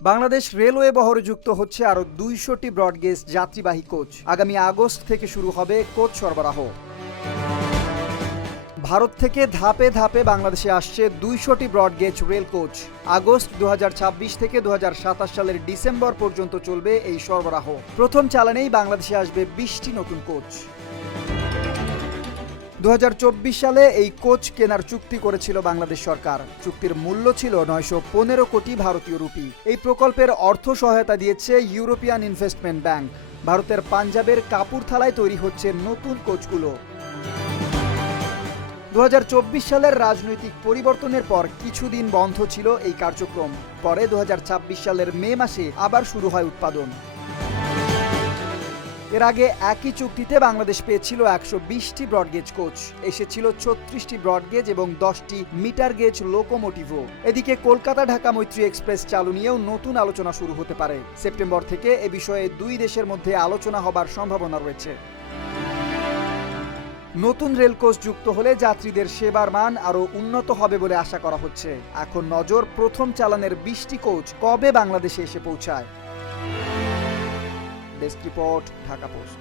Bangladesh railway বহরে যুক্ত হচ্ছে আরও ২০০টি ব্রডগেজ যাত্রীবাহী কোচ। আগামী আগস্ট থেকে শুরু হবে কোচ সরবরাহ। ভারত থেকে ধাপে ধাপে বাংলাদেশে আসছে ২০০টি ব্রডগেজ রেল কোচ। আগস্ট ২০২৬ থেকে ২০২৭ সালের ডিসেম্বর পর্যন্ত চলবে এই সরবরাহ। প্রথম চালানেই বাংলাদেশে আসবে ২০টি নতুন কোচ। ২০২৪ সালে এই কোচ কেনার চুক্তি করেছিল বাংলাদেশ সরকার। চুক্তির মূল্য ছিল ৯১৫ কোটি ভারতীয় রুপি। এই প্রকল্পের অর্থ সহায়তা দিয়েছে ইউরোপিয়ান ইনভেস্টমেন্ট ব্যাংক। ভারতের পাঞ্জাবের কাপুরথালায় তৈরি হচ্ছে নতুন কোচগুলো। ২০২৪ সালের রাজনৈতিক পরিবর্তনের পর কিছুদিন বন্ধ ছিল এই কার্যক্রম। পরে ২০২৬ সালের মে মাসে আবার শুরু হয় উৎপাদন। এর আগে একই চুক্তিতে বাংলাদেশ পেয়েছিল ১২০টি ব্রডগেজ কোচ, এসেছিল ৩৬টি ব্রডগেজ এবং ১০টি মিটার গেজ লোকোমোটিভও। এদিকে কলকাতা ঢাকা মৈত্রী এক্সপ্রেস চালু নিয়েও নতুন আলোচনা শুরু হতে পারে। সেপ্টেম্বর থেকে এ বিষয়ে দুই দেশের মধ্যে আলোচনা হবার সম্ভাবনা রয়েছে। নতুন রেল কোচ যুক্ত হলে যাত্রীদের সেবার মান আরও উন্নত হবে বলে আশা করা হচ্ছে। এখন নজর প্রথম চালানের ২০টি কোচ কবে বাংলাদেশে এসে পৌঁছায়। Desk report, Dhaka post.